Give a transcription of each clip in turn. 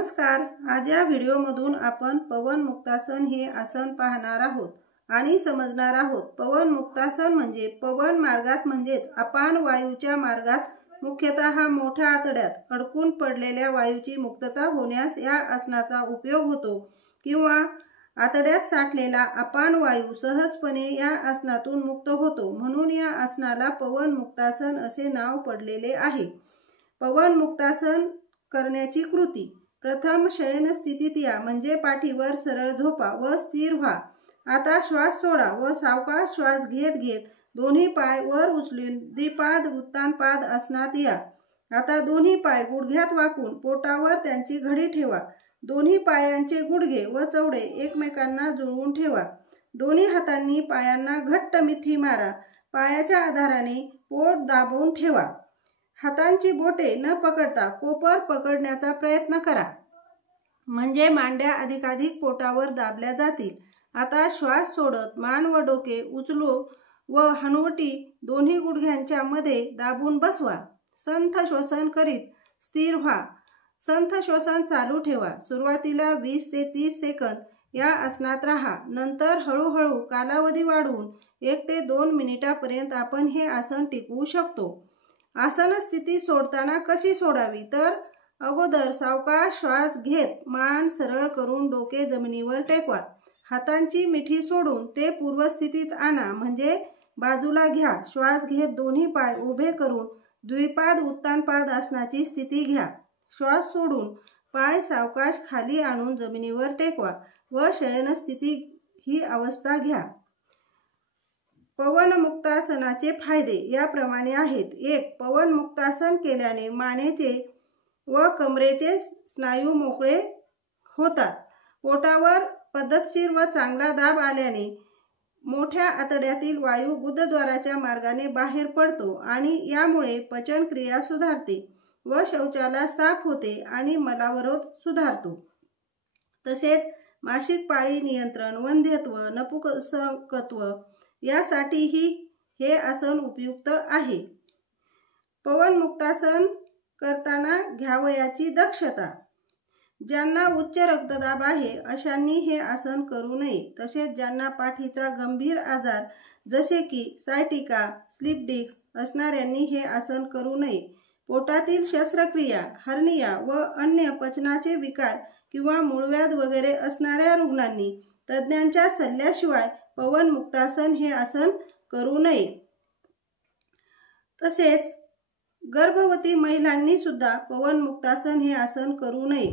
नमस्कार। आज या व्हिडिओमधून आपण पवन मुक्तासन हे आसन पाहणार आहोत आणि समजणार आहोत। पवन मुक्तासन म्हणजे पवन मार्गात म्हणजेच अपान वायूच्या मार्गात मुख्यतः मोठ्या आतड्यात अडकून पडलेल्या वायूची मुक्तता होण्यास या आसनाचा उपयोग होतो किंवा आतड्यात साठलेला अपान वायू सहजपणे या आसनातून मुक्त होतो, म्हणून या आसनाला पवन मुक्तासन असे नाव पडलेले आहे। पवन मुक्तासन करण्याची कृती। प्रथम शयन स्थितीत या म्हणजे पाठीवर सरळ झोपा व स्थिर व्हा। आता श्वास सोडा व सावकाश श्वास घेत घेत दोन्ही पाय वर उचलून द्विपाद उत्तानपाद आसनात या। आता दोन्ही पाय गुडघ्यात वाकून पोटावर त्यांची घडी ठेवा। दोन्ही पायांचे गुडघे व चवडे एकमेकांना जुळवून ठेवा। दोन्ही हातांनी पायांना घट्ट मिठी मारा। पायाच्या आधाराने पोट दाबून ठेवा। हातांची बोटे न पकडता कोपर पकडण्याचा प्रयत्न करा, म्हणजे मांड्या अधिकाधिक पोटावर दाबल्या जातील। आता श्वास सोडत मान व डोके उचलू व हनुवटी दोन्ही गुडघ्यांच्या मध्ये दाबून बसवा। संथ श्वसन करीत स्थिर व्हा। संथ श्वसन चालू ठेवा। सुरुवातीला 20 ते 30 सेकंद या आसनात राहा। नंतर हळूहळू कालावधी वाढवून 1 ते 2 मिनिटापर्यंत आपण हे आसन टिकवू शकतो। आसन स्थिती सोडताना कशी सोडावी तर अगोदर सावकाश श्वास घेत मान सरळ करून डोके जमिनीवर टेकवा। हातांची मिठी सोडून ते पूर्वस्थितीत आणा म्हणजे बाजूला घ्या। श्वास घेत दोन्ही पाय उभे करून द्विपाद उत्तानपाद आसनाची स्थिती घ्या। श्वास सोडून पाय सावकाश खाली आणून जमिनीवर टेकवा व शयन स्थिती ही अवस्था घ्या। पवन मुक्तासनाचे फायदे याप्रमाणे आहेत। 1. पवन मुक्तासन केल्याने मानेचे व कमरेचे स्नायू मोकळे होतात। पोटावर पद्धतशीर व चांगला दाब आल्याने मोठ्या आतड्यातील वायू गुदद्वाराच्या मार्गाने बाहेर पडतो आणि यामुळे पचन क्रिया सुधारते व शौचाला साफ होते आणि मलावरोध सुधारतो। तसेच मासिक पाळी नियंत्रण, वंध्यत्व, नपुंसकत्व यासाठीही हे आसन उपयुक्त आहे। पवन मुक्तासन करताना घ्यावयाची दक्षता। ज्यांना उच्च रक्तदाब आहे अशांनी हे आसन करू नये। तसेच ज्यांना पाठीचा गंभीर आजार जसे की सायटिका, स्लिप डिस्क असणाऱ्यांनी हे आसन करू नये। पोटातील शस्त्रक्रिया, हर्निया व अन्य पचनाचे विकार किंवा मूळव्याध वगैरे असणाऱ्या रुग्णांनी तज्ञांच्या सल्ल्याशिवाय पवन मुक्तासन हे आसन करू नये। तसेच गर्भवती महिलांनी सुद्धा पवन मुक्तासन हे आसन करू नये।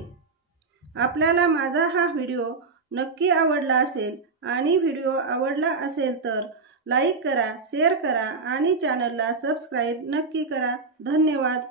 आपल्याला माझा हा व्हिडिओ नक्की आवडला असेल आणि व्हिडिओ आवडला असेल तर लाईक करा, शेअर करा आणि चॅनलला सबस्क्राईब नक्की करा। धन्यवाद।